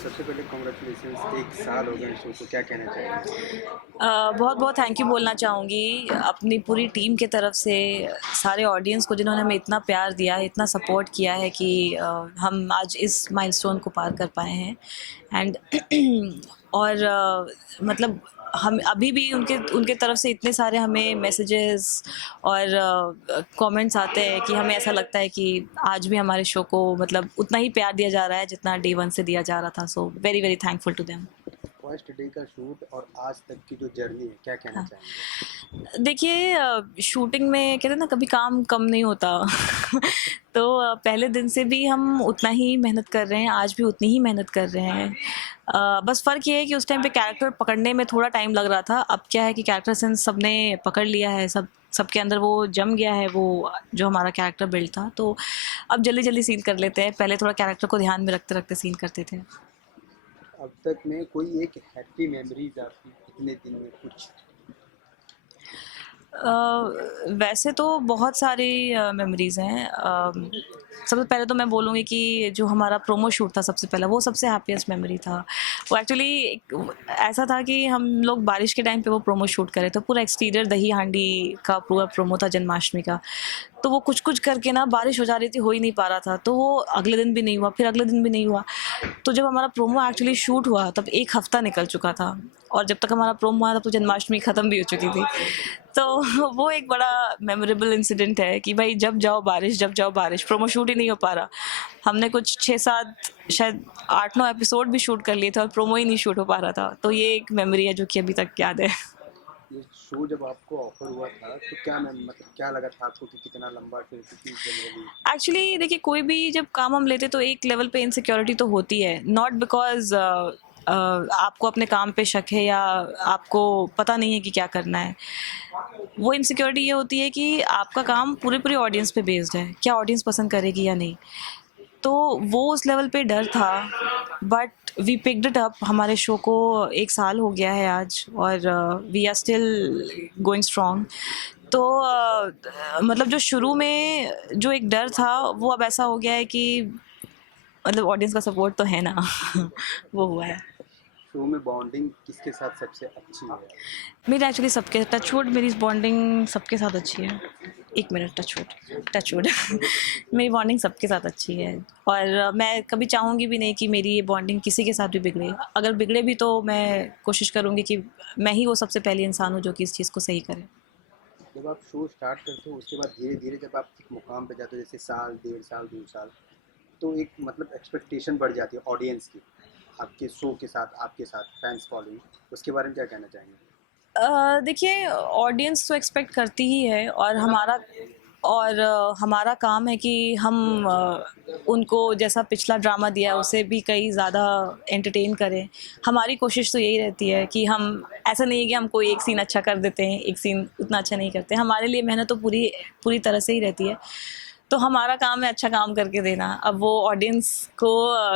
सबसे पहले कॉन्ग्रेचुलेशंस, 1 साल हो गए शो को, क्या कहना चाहेंगे? बहुत बहुत थैंक यू बोलना चाहूँगी अपनी पूरी टीम के तरफ से, सारे ऑडियंस को जिन्होंने हमें इतना प्यार दिया है, इतना सपोर्ट किया है कि हम आज इस माइलस्टोन को पार कर पाए हैं। एंड और मतलब हम अभी भी उनके उनके तरफ से इतने सारे हमें मैसेजेस और कमेंट्स आते हैं कि हमें ऐसा लगता है कि आज भी हमारे शो को मतलब उतना ही प्यार दिया जा रहा है जितना डे वन से दिया जा रहा था। So very very thankful to them. First day का शूट और आज तक की जो जर्नी है, क्या कहना चाहेंगे? देखिए शूटिंग में कहते हैं ना कभी काम कम नहीं होता तो पहले दिन से भी हम उतना ही मेहनत कर रहे हैं, आज भी उतनी ही मेहनत कर रहे हैं। बस फ़र्क ये है कि उस टाइम पे कैरेक्टर पकड़ने में थोड़ा टाइम लग रहा था। अब क्या है कि कैरेक्टर सेंस सबने पकड़ लिया है, सबके अंदर वो जम गया है, वो जो हमारा कैरेक्टर बिल्ड था। तो अब जल्दी जल्दी सीन कर लेते हैं, पहले थोड़ा कैरेक्टर को ध्यान में रखते रखते सीन करते थे। अब तक में कोई एक हैप्पी मेमोरीज आपकी इतने दिन में कुछ? वैसे तो बहुत सारी मेमोरीज़ हैं। सबसे पहले तो मैं बोलूँगी कि जो हमारा प्रोमो शूट था सबसे पहला, वो सबसे हैप्पीएस्ट मेमोरी था। वो एक्चुअली ऐसा था कि हम लोग बारिश के टाइम पे वो प्रोमो शूट करे, तो पूरा एक्सटीरियर दही हांडी का पूरा प्रोमो था जन्माष्टमी का। तो वो कुछ कुछ करके ना बारिश हो जा रही थी, हो ही नहीं पा रहा था, तो वो अगले दिन भी नहीं हुआ, फिर अगले दिन भी नहीं हुआ। तो जब हमारा प्रोमो एक्चुअली शूट हुआ तब 1 हफ़्ता निकल चुका था, और जब तक हमारा प्रोमो आया तब तो जन्माष्टमी ख़त्म भी हो चुकी थी। तो वो एक बड़ा मेमोरेबल इंसिडेंट है कि भाई जब जाओ बारिश, प्रोमो शूट ही नहीं हो पा रहा। हमने कुछ 6-7 शायद 8-9 एपिसोड भी शूट कर लिए थे और प्रोमो ही नहीं शूट हो पा रहा था। तो ये एक मेमोरी है जो कि अभी तक याद है। ये शो जब आपको ऑफर हुआ था तो क्या मतलब क्या लगा था आपको कि कितना लंबा, फिर कितनी जनवरी? एक्चुअली देखिए, कोई भी जब काम हम लेते तो एक लेवल पे इनसिक्योरिटी तो होती है, नॉट बिकॉज आपको अपने काम पे शक है या आपको पता नहीं है कि क्या करना है। वो इनसिक्योरिटी ये होती है कि आपका काम पूरे पूरे ऑडियंस पे बेस्ड है, क्या ऑडियंस पसंद करेगी या नहीं। तो वो उस लेवल पे डर था, but we picked it up. हमारे शो को 1 साल हो गया है आज, और we are still going strong. तो मतलब जो शुरू में जो एक डर था वो अब ऐसा हो गया है कि मतलब ऑडियंस का सपोर्ट तो है ना वो हुआ है। शो में बॉन्डिंग किसके साथ सबसे अच्छी है? मेरी एक्चुअली सबके टचवुड मेरी बॉन्डिंग सबके साथ अच्छी है। 1 मिनट, टचवुड मेरी बॉन्डिंग सबके साथ अच्छी है, और मैं कभी चाहूँगी भी नहीं कि मेरी ये बॉन्डिंग किसी के साथ भी बिगड़े। अगर बिगड़े भी तो मैं कोशिश करूँगी कि मैं ही वो सबसे पहली इंसान हूँ जो कि इस चीज़ को सही करे। जब आप शो स्टार्ट करते हो उसके बाद धीरे धीरे जब आप एक मुकाम पे जाते हो, जैसे साल, 1.5 साल, 2 साल, तो एक मतलब एक्सपेक्टेशन बढ़ जाती है ऑडियंस की आपके शो के साथ, आपके साथ फैंस फॉलोइंग, उसके बारे में क्या कहना चाहेंगे? देखिए ऑडियंस तो एक्सपेक्ट करती ही है, और हमारा काम है कि हम उनको जैसा पिछला ड्रामा दिया उसे भी कई ज़्यादा एंटरटेन करें। हमारी कोशिश तो यही रहती है कि हम, ऐसा नहीं है कि हम कोई एक सीन अच्छा कर देते हैं, एक सीन उतना अच्छा नहीं करते। हमारे लिए मेहनत तो पूरी पूरी तरह से ही रहती है। तो हमारा काम है अच्छा काम करके देना। अब वो ऑडियंस को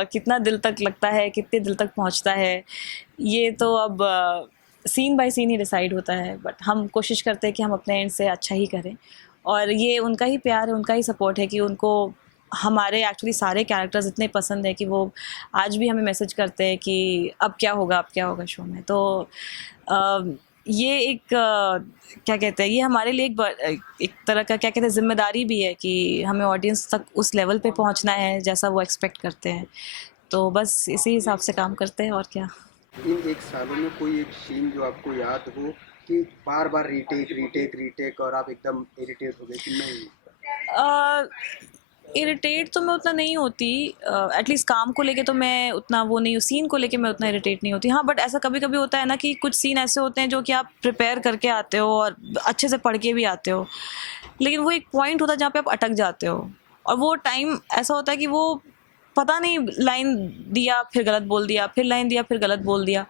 कितना दिल तक लगता है, कितने दिल तक पहुंचता है, ये तो अब सीन बाय सीन ही डिसाइड होता है। बट हम कोशिश करते हैं कि हम अपने एंड से अच्छा ही करें, और ये उनका ही प्यार है, उनका ही सपोर्ट है कि उनको हमारे एक्चुअली सारे कैरेक्टर्स इतने पसंद है कि वो आज भी हमें मैसेज करते हैं कि अब क्या होगा शो में। तो ये एक क्या कहते हैं, ये हमारे लिए एक तरह का क्या कहते हैं जिम्मेदारी भी है कि हमें ऑडियंस तक उस लेवल पे पहुंचना है जैसा वो एक्सपेक्ट करते हैं। तो बस इसी हिसाब से काम करते हैं, और क्या। इन 1 सालों में कोई एक सीन जो आपको याद हो कि बार बार रीटेक रीटेक रीटेक और आप एकदम इरिटेट हो गए कि नहीं? इरिटेट तो मैं उतना नहीं होती, एटलीस्ट काम को लेके तो मैं उतना वो नहीं हूँ, सीन को लेके मैं उतना इरिटेट नहीं होती। हाँ, बट ऐसा कभी कभी होता है ना कि कुछ सीन ऐसे होते हैं जो कि आप प्रिपेयर करके आते हो और अच्छे से पढ़ के भी आते हो, लेकिन वो एक पॉइंट होता है जहाँ पे आप अटक जाते हो, और वो टाइम ऐसा होता है कि वो पता नहीं, लाइन दिया फिर गलत बोल दिया, फिर लाइन दिया फिर गलत बोल दिया।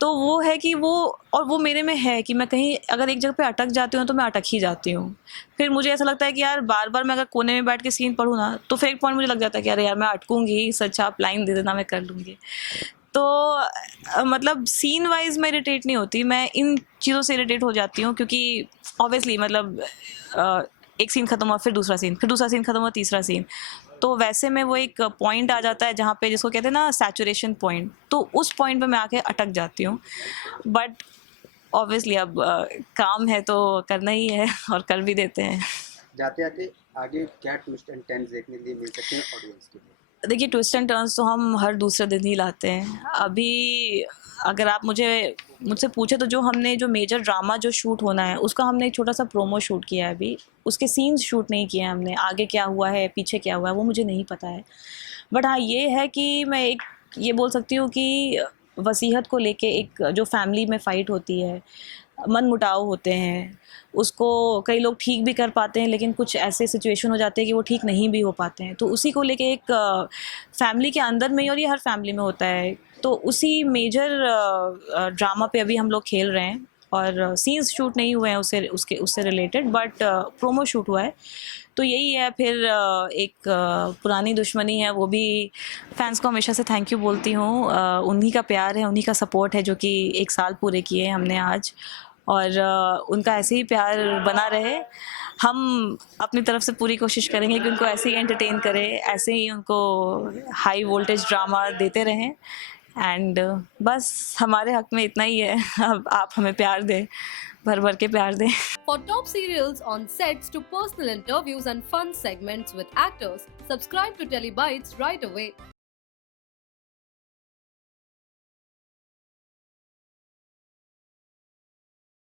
तो वो है कि वो मेरे में है कि मैं कहीं अगर एक जगह पे अटक जाती हूँ तो मैं अटक ही जाती हूँ। फिर मुझे ऐसा लगता है कि यार बार बार मैं अगर कोने में बैठ के सीन पढ़ूँ ना, तो फिर एक पॉइंट मुझे लग जाता है कि अरे यार मैं अटकूंगी, इससे अच्छा आप लाइन दे देना, मैं कर लूँगी। तो मतलब सीन वाइज मैं इरिटेट नहीं होती, मैं इन चीज़ों से इरिटेट हो जाती हूँ क्योंकि ऑब्वियसली मतलब एक सीन खत्म हुआ, फिर दूसरा सीन, फिर दूसरा सीन खत्म हुआ, तीसरा सीन, तो वैसे में वो एक पॉइंट आ जाता है जहाँ पे जिसको कहते हैं ना सैचुरेशन पॉइंट, तो उस पॉइंट पे मैं आके अटक जाती हूँ। बट ऑब्वियसली अब काम है तो करना ही है और कर भी देते हैं। जाते जाते आगे क्या ट्विस्ट एंड टर्न्स देखने के लिए मिल सकते हैं ऑडियंस के लिए? देखिए ट्विस्ट एंड टर्न्स तो हम हर दूसरे दिन ही लाते हैं। अभी अगर आप मुझसे पूछे तो जो मेजर ड्रामा जो शूट होना है उसका हमने एक छोटा सा प्रोमो शूट किया है अभी, उसके सीन्स शूट नहीं किए हैं हमने। आगे क्या हुआ है, पीछे क्या हुआ है, वो मुझे नहीं पता है। बट हाँ ये है कि मैं एक ये बोल सकती हूँ कि वसीयत को लेके एक जो फैमिली में फ़ाइट होती है, मनमुटाव होते हैं, उसको कई लोग ठीक भी कर पाते हैं, लेकिन कुछ ऐसे सिचुएशन हो जाते हैं कि वो ठीक नहीं भी हो पाते हैं। तो उसी को लेके एक फैमिली के अंदर में ही, और ये हर फैमिली में होता है, तो उसी मेजर ड्रामा पे अभी हम लोग खेल रहे हैं। और सीन्स शूट नहीं हुए हैं उससे रिलेटेड, बट प्रोमो शूट हुआ है। तो यही है। फिर एक पुरानी दुश्मनी है, वो भी फैंस को हमेशा से थैंक यू बोलती हूँ। उन्हीं का प्यार है, उन्हीं का सपोर्ट है जो कि 1 साल पूरे किए हमने आज, और उनका ऐसे ही प्यार बना रहे। हम अपनी तरफ से पूरी कोशिश करेंगे कि उनको ऐसे ही एंटरटेन करें, ऐसे ही उनको हाई वोल्टेज ड्रामा देते रहें। एंड बस हमारे हक में इतना ही है। अब आप हमें प्यार दें, भर भर के प्यार दें। For top serials on sets to personal interviews and fun segments with actors, subscribe to Telebytes right away.